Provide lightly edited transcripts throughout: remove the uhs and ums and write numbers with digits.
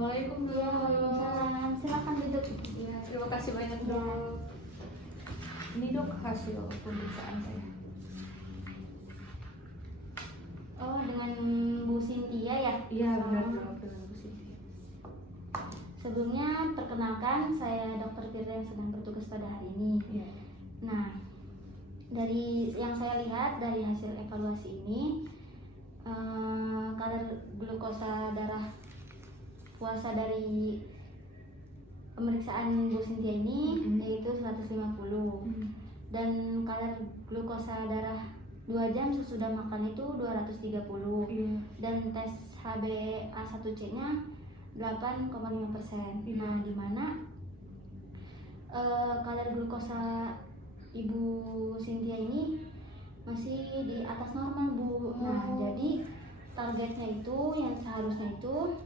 Assalamualaikum dok. Ya, waalaikumsalam. Silakan duduk. Ya, terima kasih banyak dok. Ini dok hasil pemeriksaan saya. Oh, dengan Bu Cynthia ya? Iya benar dok, dengan Bu Siti. Sebelumnya perkenalkan, saya Dr. Firda yang sedang bertugas pada hari ini. Iya. Nah, dari yang saya lihat dari hasil evaluasi ini, kadar glukosa darah puasa dari pemeriksaan Bu Cynthia ini yaitu 150 dan kadar glukosa darah 2 jam sesudah makan itu 230 dan tes HbA1c nya 8,5%. Nah, di mana kadar glukosa Ibu Cynthia ini masih di atas normal Bu. Nah, jadi targetnya itu yang seharusnya itu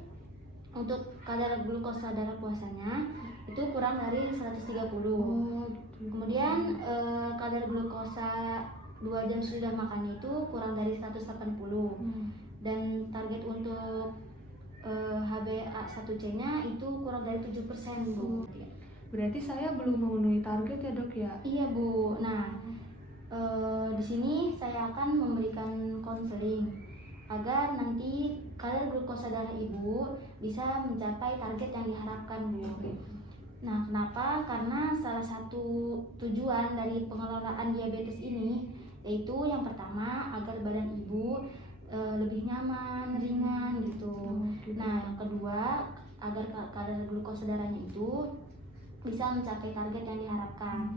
untuk kadar glukosa darah puasanya itu kurang dari 130. Kemudian kadar glukosa 2 jam sudah makan itu kurang dari 180. Dan target untuk HbA1c nya itu kurang dari 7% Bu. Berarti saya belum memenuhi target ya dok ya? Iya Bu. Nah, di sini saya akan memberikan konseling agar nanti kadar glukosa darah Ibu bisa mencapai target yang diharapkan Bu. Nah, kenapa? Karena salah satu tujuan dari pengelolaan diabetes ini yaitu yang pertama agar badan Ibu lebih nyaman, ringan gitu. Nah, yang kedua agar kadar glukosa darahnya itu bisa mencapai target yang diharapkan.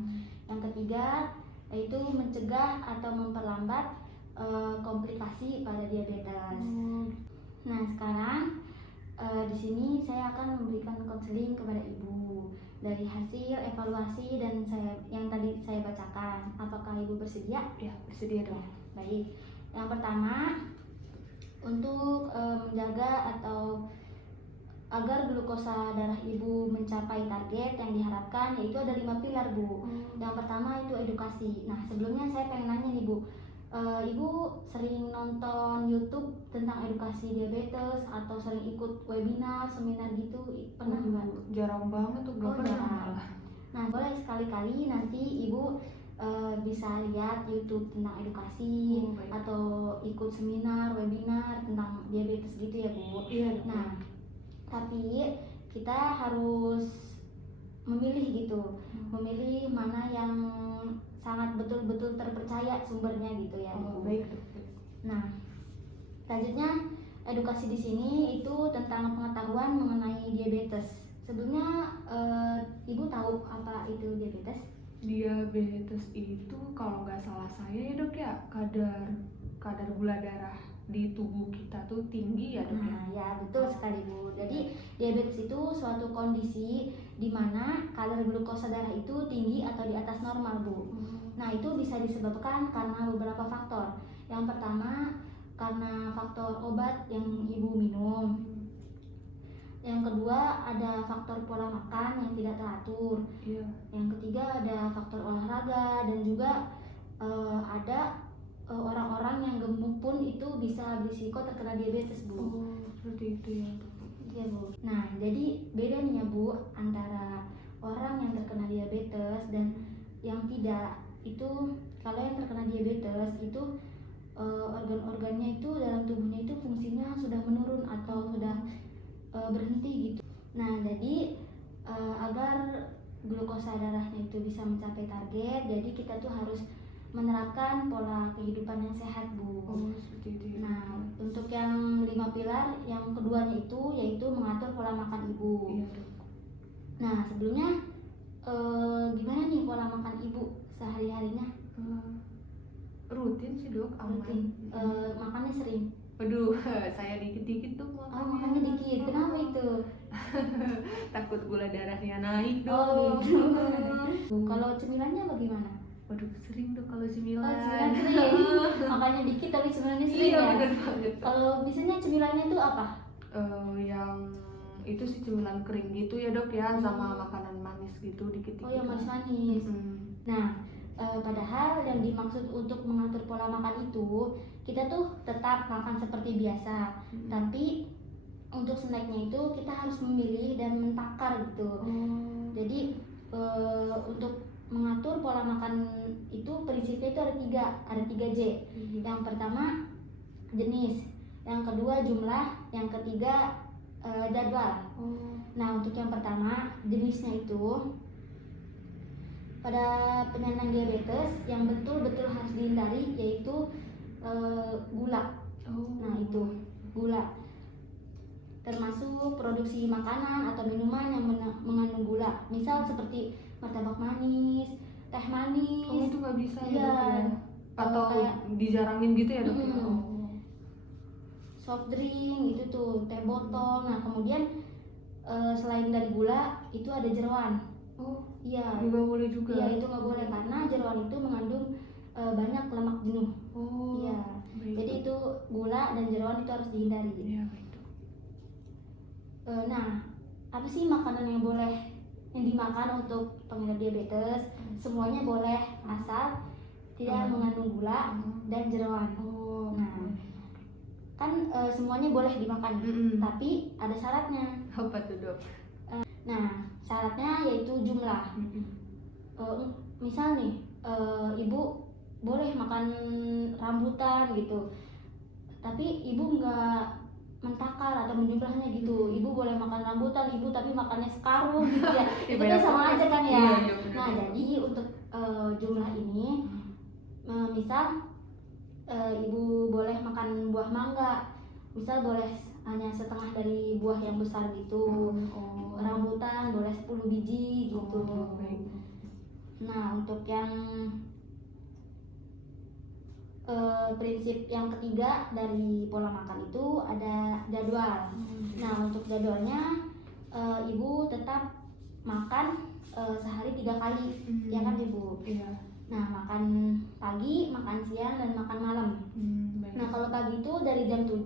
Yang ketiga yaitu mencegah atau memperlambat komplikasi pada diabetes. Nah, sekarang di sini saya akan memberikan konseling kepada Ibu dari hasil evaluasi dan yang tadi saya bacakan. Apakah Ibu bersedia? Ya, bersedia dok. Ya, baik. Yang pertama, untuk menjaga atau agar glukosa darah Ibu mencapai target yang diharapkan yaitu ada 5 pilar Bu. Yang pertama itu edukasi. Nah, sebelumnya saya pengen nanya nih Bu, Ibu sering nonton YouTube tentang edukasi diabetes atau sering ikut webinar, seminar gitu, pernah nggak? Jarang banget tuh, nggak pernah malah. Nah, boleh sekali-kali nanti Ibu bisa lihat YouTube tentang edukasi atau ikut seminar, webinar tentang diabetes gitu ya Bu. Iya. Nah, tapi kita harus memilih gitu, memilih mana yang sangat betul-betul terpercaya sumbernya gitu ya. Baik. Nah, selanjutnya edukasi di sini itu tentang pengetahuan mengenai diabetes. Sebelumnya Ibu tahu apa itu diabetes? Diabetes itu kalau nggak salah saya ya dok ya, kadar gula darah di tubuh kita tuh tinggi ya dok ya? Nah, ya betul sekali Bu. Jadi diabetes itu suatu kondisi di mana kadar glukosa darah itu tinggi atau di atas normal Bu. Nah, itu bisa disebabkan karena beberapa faktor. Yang pertama karena faktor obat yang Ibu minum. Yang kedua ada faktor pola makan yang tidak teratur. Yang ketiga ada faktor olahraga dan juga ada orang-orang yang gemuk pun itu bisa berisiko terkena diabetes Bu. Seperti itu ya. Iya Bu. Nah, jadi beda nih ya Bu antara orang yang terkena diabetes dan yang tidak. Itu kalau yang terkena diabetes itu organ-organnya itu dalam tubuhnya itu fungsinya sudah menurun atau sudah berhenti gitu. Nah, jadi agar glukosa darahnya itu bisa mencapai target, jadi kita tuh harus menerapkan pola kehidupan yang sehat Bu. Seperti itu ya. Nah, untuk yang 5 pilar, yang keduanya itu yaitu mengatur pola makan Ibu. Iya dok. Nah, sebelumnya gimana nih pola makan Ibu sehari-harinya? Rutin sih dok, aman. Rutin. Makannya sering? Waduh, saya dikit-dikit tuh makannya. Oh, makannya dikit. Kenapa itu? Takut gula darahnya naik dok. Oh, gitu. Kalau cemilannya bagaimana? Waduh, sering dok kalau cemilan. Oh, cemilan sering. Makannya dikit tapi cemilannya sering Iya, ya? bener banget. Kalau biasanya cemilannya itu apa? Yang itu sih cemilan kering gitu ya dok ya, sama makanan manis gitu dikit-dikit. Oh, yang manis-manis. Nah, padahal yang dimaksud untuk mengatur pola makan itu kita tuh tetap makan seperti biasa, tapi untuk snacknya itu kita harus memilih dan mentakar gitu. Jadi untuk mengatur pola makan itu prinsipnya itu ada tiga J. Yang pertama jenis, yang kedua jumlah, yang ketiga jadwal. Nah untuk yang pertama jenisnya itu pada penyandang diabetes yang betul-betul harus dihindari yaitu gula. Nah itu gula, termasuk produksi makanan atau minuman yang mengandung gula, misal seperti martabak manis, teh manis. Itu nggak bisa ya, Iya. Dok, ya? Atau kayak dijarangin gitu ya, Dok? Ya? soft drink itu tuh, teh botol. Nah kemudian selain dari gula itu ada jeroan. Iya. Juga boleh juga. Iya itu nggak boleh karena jeroan itu mengandung banyak lemak jenuh. Iya. Jadi itu gula dan jeroan itu harus dihindari. Iya, baik, Dok. Nah, apa sih makanan yang dimakan untuk pengidap diabetes? Semuanya boleh asal tidak mengandung gula dan jeroan. Nah, kan semuanya boleh dimakan, tapi ada syaratnya. Apa tuh, Dok? Nah, syaratnya yaitu jumlah. Misal nih, ibu boleh makan rambutan gitu, tapi ibu nggak mentakar atau menjumlahnya gitu. Ibu boleh makan rambutan, ibu tapi makannya sekarung gitu ya. Itu kan sama aja kan ya. Nah jadi untuk jumlah ini, misal ibu boleh makan buah mangga, misal boleh hanya setengah dari buah yang besar gitu. Rambutan boleh 10 biji gitu. Nah untuk yang prinsip yang ketiga dari pola makan itu ada jadwal. Nah untuk jadwalnya ibu tetap makan sehari 3 kali, ya kan ibu? Iya. Nah makan pagi, makan siang, dan makan malam. Nah kalau pagi itu dari jam 7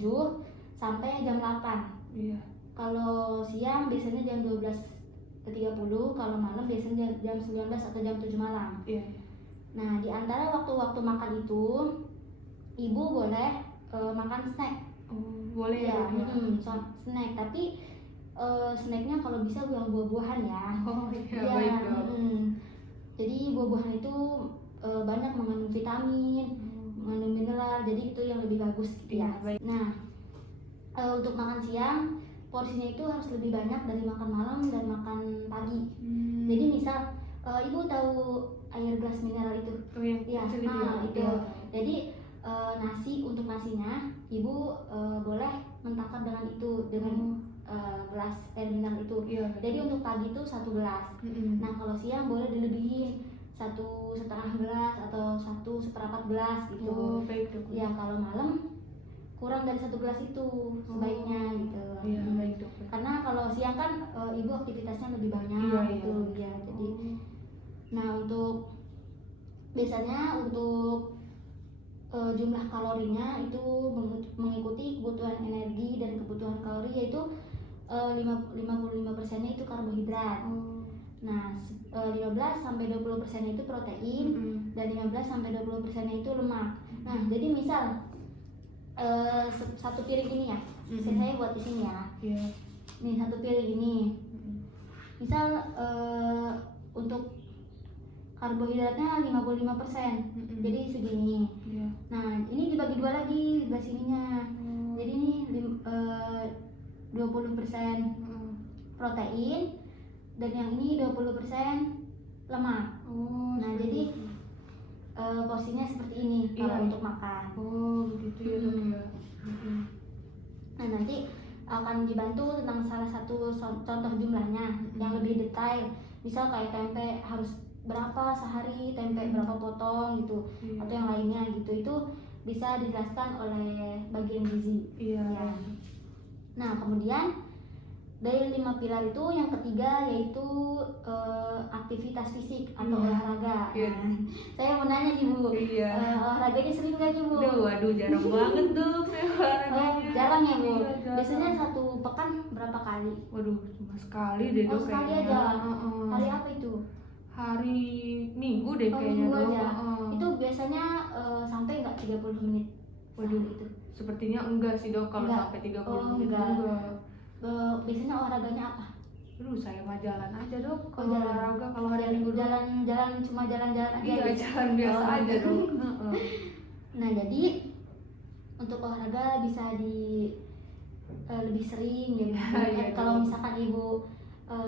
sampai jam 8. Iya. Kalau siang biasanya jam 12.30, kalau malam biasanya jam 19 atau jam 7 malam. Iya. Nah di antara waktu-waktu makan itu ibu boleh makan snack. Boleh ya. Snack, tapi snacknya kalau bisa yang buah-buahan ya. Iya, baik, Dok. Jadi buah-buahan itu banyak mengandung vitamin, mengandung mineral, jadi itu yang lebih bagus gitu ya. Baik. Nah untuk makan siang porsinya itu harus lebih banyak dari makan malam dan makan pagi. Jadi misal ibu tahu air gelas mineral itu? Iya. Itu. Jadi nasi, untuk nasinya ibu boleh mentakar dengan itu, dengan gelas air mineral itu. Jadi untuk pagi itu 1 gelas. Nah kalau siang boleh dilebihin 1,5 gelas atau 1/4 gelas gitu. Baik, Dok. Ya kalau malam kurang dari 1 gelas itu sebaiknya gitu. Iya, baik, Dok. Karena kalau siang kan ibu aktivitasnya lebih banyak gitu ya. Jadi nah untuk biasanya untuk jumlah kalorinya itu mengikuti kebutuhan energi dan kebutuhan kalori, yaitu 55%-nya itu karbohidrat. Nah 15-20% itu protein, dan 15-20% itu lemak. Nah jadi misal satu piring ini ya, saya buat di sini ya. Nih satu piring ini, misal untuk karbohidratnya 55%, jadi segini. Nah ini dibagi 2 lagi belah sininya. Jadi ini 20% protein, dan yang ini 20% lemak. Nah jadi porsinya seperti ini kalau untuk makan. Begitu ya, Dok ya. Nah nanti akan dibantu tentang salah satu contoh jumlahnya yang lebih detail. Misal kayak tempe harus berapa sehari, tempe berapa potong gitu, atau yang lainnya gitu, itu bisa dijelaskan oleh bagian gizi. Ya. Nah kemudian dari 5 pilar itu yang ketiga yaitu aktivitas fisik atau olahraga. Nah, saya mau nanya nih Bu, olahraganya sering nggak nih Bu? Waduh, jarang banget tuh saya olahraganya. Jarang ya Bu? Jarang. Biasanya 1 pekan berapa kali? Waduh, cuma sekali deh, Dok. Sekali aja. Hari apa itu? Hari Minggu deh kayaknya. Minggu aja. Itu biasanya sampai nggak 30 menit? Waduh, itu sepertinya enggak sih, Dok, kalau sampai 30 menit. Enggak. biasanya olahraganya apa? Aduh, saya mah jalan aja dok. Oh, Kalau jalan. olahraga, kalau hari Minggu doang. Jalan-jalan cuma jalan-jalan aja. Iya, gitu? jalan biasa Oh. aja dok. Heeh. Nah, jadi untuk olahraga bisa lebih sering gitu. Iya, Kalau dok. misalkan ibu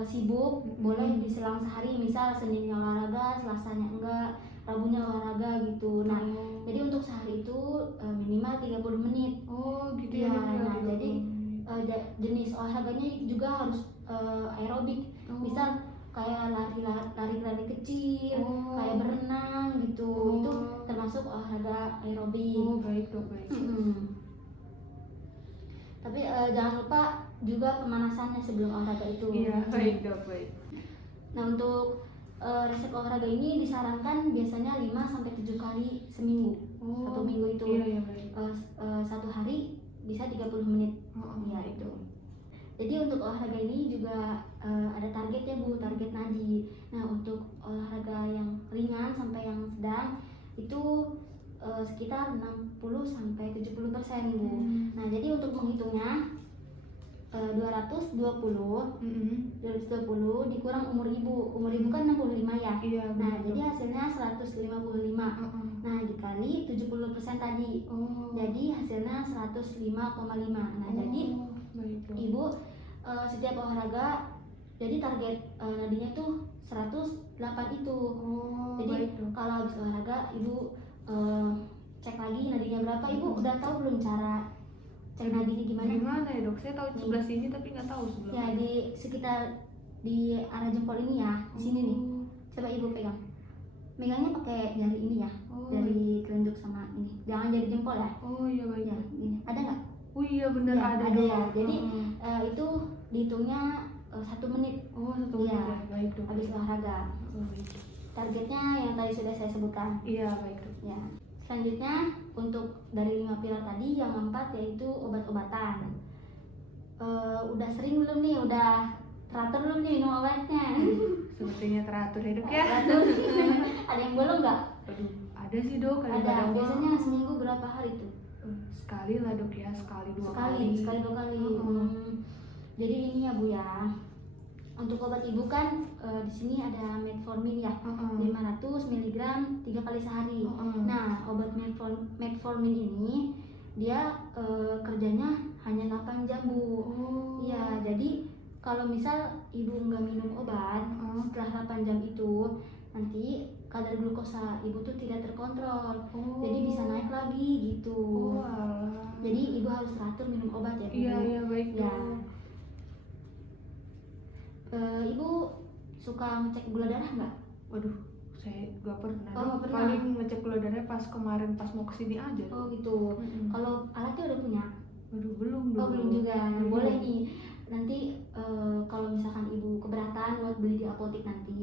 sibuk, boleh diselang sehari, misal Seninnya olahraga, Selasanya enggak, Rabunya olahraga gitu. Nah, Oh. jadi untuk sehari itu minimal 30 menit. Oh gitu Iya, ya dok. nah, jadi jenis olahraganya juga harus aerobik. Oh. Misal kayak lari kecil, Oh. kayak berenang gitu. Oh. Itu termasuk olahraga aerobik. Oh baik dok, baik. Tapi jangan lupa juga pemanasannya sebelum olahraga itu. Iya, baik dok, baik. Nah, untuk resep olahraga ini disarankan biasanya 5-7 kali seminggu. Oh. Satu minggu itu. Iya, iya, baik. Satu hari bisa 30 menit. Oh, Ya itu. Jadi untuk olahraga ini juga ada targetnya Bu, target nadi. Nah, untuk olahraga yang ringan sampai yang sedang itu sekitar 60-70% Bu. Nah, jadi untuk menghitungnya 220 dikurang umur ibu. Umur ibu kan 65 ya. Iya, Nah, betul. jadi hasilnya 155. Nah, dikali 70% tadi. Oh. Jadi hasilnya 105,5. Nah, jadi baik dok. ibu setiap olahraga jadi target nadinya tuh 108 itu. Oh, Jadi baik dok. kalau habis olahraga ibu cek lagi nadinya berapa. Ibu udah tahu belum cara cek nadinya gimana? Gimana ya dok? Saya tahu di sebelah sini tapi nggak tahu sebelah Ya, mana. di sekitar di arah jempol ini ya, di sini nih. Coba ibu pegang. Megangnya pakai jari ini ya, Oh. dari telunjuk sama ini. Jangan jari jempol ya. Oh iya baik. Ya, gini. Ada nggak? Oh iya benar Ya, ada ada dok. ya. Jadi Heeh. itu dihitungnya 1 menit Oh 1 Iya. menit ya. Baik dok. habis olahraga. Oh, baik. Targetnya yang tadi sudah saya sebutkan. Iya baik dok. Ya. Selanjutnya untuk dari 5 pilar tadi, yang keempat yaitu obat-obatan. Udah sering belum nih? Udah teratur belum nih minum obatnya? Sepertinya teratur ya dok ya. Teratur. Ada yang belum nggak? Aduh, ada sih dok. Ada. kadang-kadang Biasanya mah. seminggu berapa hari tuh? Sekali lah dok ya, sekali dua Sekali 2 kali. Jadi ini ya Bu ya. Untuk obat ibu kan di sini ada metformin ya, 500 mg 3 kali sehari. Nah, obat metformin ini dia kerjanya hanya 8 jam Bu. Iya, jadi kalau misal ibu nggak minum obat setelah 8 jam itu, nanti kadar glukosa ibu tuh tidak terkontrol. Jadi bisa naik lagi gitu. Oh alah. Jadi ibu harus teratur minum obat ya Bu. Iya iya baik Ya. dok. Ibu suka ngecek gula darah nggak? Waduh, saya gak pernah. Oh, Dok. nggak pernah. Paling ngecek gula darahnya pas kemarin pas mau kesini aja. Dok. Oh gitu. Kalau alatnya udah punya? Waduh belum Oh dok. belum juga. Belum. Boleh nih. Nanti kalau misalkan ibu keberatan buat beli di apotek nanti,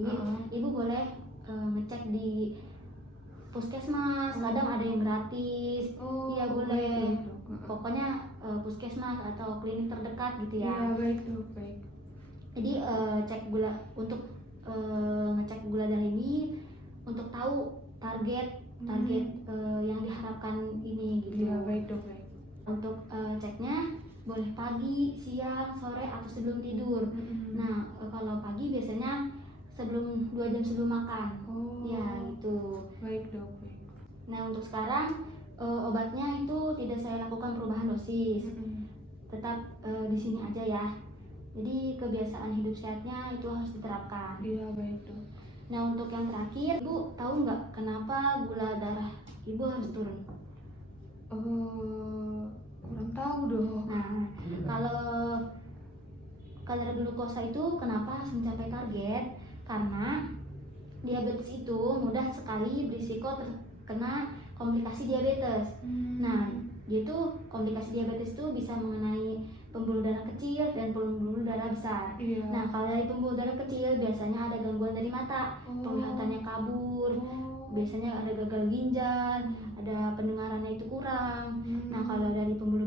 ibu boleh ngecek di puskesmas. Kadang ada yang gratis. Oh Iya boleh. baik, dok. Pokoknya puskesmas atau klinik terdekat gitu ya. Iya baik dok, baik. Jadi cek gula untuk ngecek gula darah ini untuk tahu target yang diharapkan ini gitu. Iya baik dok, baik. Untuk ceknya boleh pagi, siang, sore atau sebelum tidur. Nah kalau pagi biasanya sebelum 2 jam sebelum makan. Oh Ya gitu. baik dok, baik. Nah untuk sekarang obatnya itu tidak saya lakukan perubahan dosis, tetap di sini aja ya. Jadi kebiasaan hidup sehatnya itu harus diterapkan. Iya baik dok. Nah untuk yang terakhir, ibu tahu nggak kenapa gula darah ibu harus turun? Kurang tahu dok. Nah kalau kadar glukosa itu kenapa harus mencapai target? Karena diabetes itu mudah sekali berisiko terkena komplikasi diabetes. Nah itu komplikasi diabetes itu bisa mengenai pembuluh darah kecil dan pembuluh darah besar. Iya. Nah kalau dari pembuluh darah kecil biasanya ada gangguan dari mata, penglihatannya kabur, biasanya ada gagal ginjal, ada pendengarannya itu kurang. Nah kalau dari pembuluh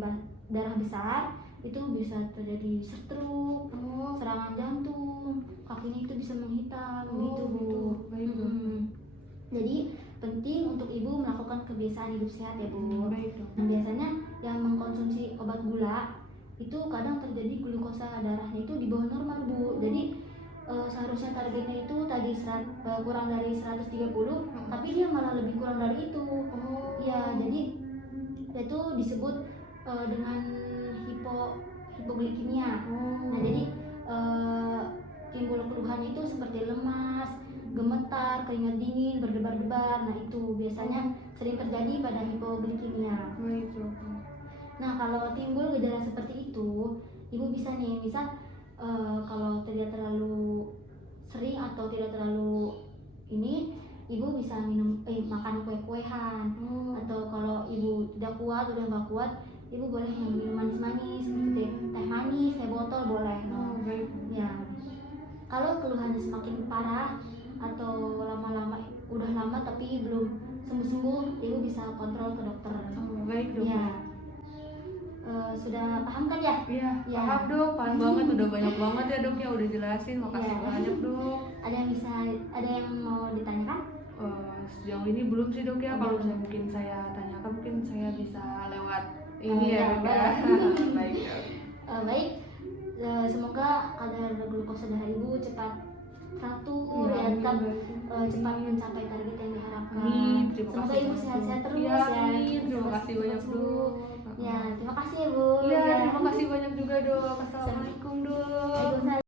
darah besar itu bisa terjadi stroke, serangan jantung, kakinya itu bisa menghitam gitu Bu. Baik dok. Jadi penting untuk ibu melakukan kebiasaan hidup sehat ya Bu. Baik dok. Nah, biasanya yang mengkonsumsi obat gula itu kadang terjadi glukosa darahnya itu di bawah normal Bu. Jadi seharusnya targetnya itu tadi kurang dari 130, tapi dia malah lebih kurang dari itu. Ya, jadi itu disebut dengan hipoglikemia. Nah, jadi timbul keluhannya itu seperti lemas, gemetar, keringat dingin, berdebar-debar. Nah, itu biasanya sering terjadi pada hipoglikemia. Baik dok. Nah, kalau timbul gejala seperti itu, ibu bisa nih, misal kalau tidak terlalu sering atau tidak terlalu ini, ibu bisa makan kue-kuehan. Atau kalau ibu tidak kuat, udah nggak kuat, ibu boleh yang minum manis-manis, seperti teh manis, teh botol boleh. Baik. Ya, kalau keluhannya semakin parah atau lama-lama udah lama tapi belum sembuh-sembuh, ibu bisa kontrol ke dokter. Baik dok. Ya. Sudah paham kan ya? Iya, Ya. paham dok, paham banget, udah banyak banget ya dok ya udah jelasin, makasih Ya. banyak dok. Ada yang mau ditanyakan? Sejauh ini belum sih dok ya, kalau saya mungkin saya tanyakan mungkin saya bisa lewat ini ya dok ya. Baik dok. Baik, semoga kadar glukosa darah ibu cepat teratur Ya, ya, amin, tetap baik. cepat mencapai target yang diharapkan. Amin, terima Semoga kasih ibu banyak, sehat-sehat Dok. terus Iya, ya. amin, terima kasih banyak dok. Ya, terima kasih ya Bu. Iya, Ya. terima kasih banyak juga dok. Assalamualaikum dok. Waalaikumsalam.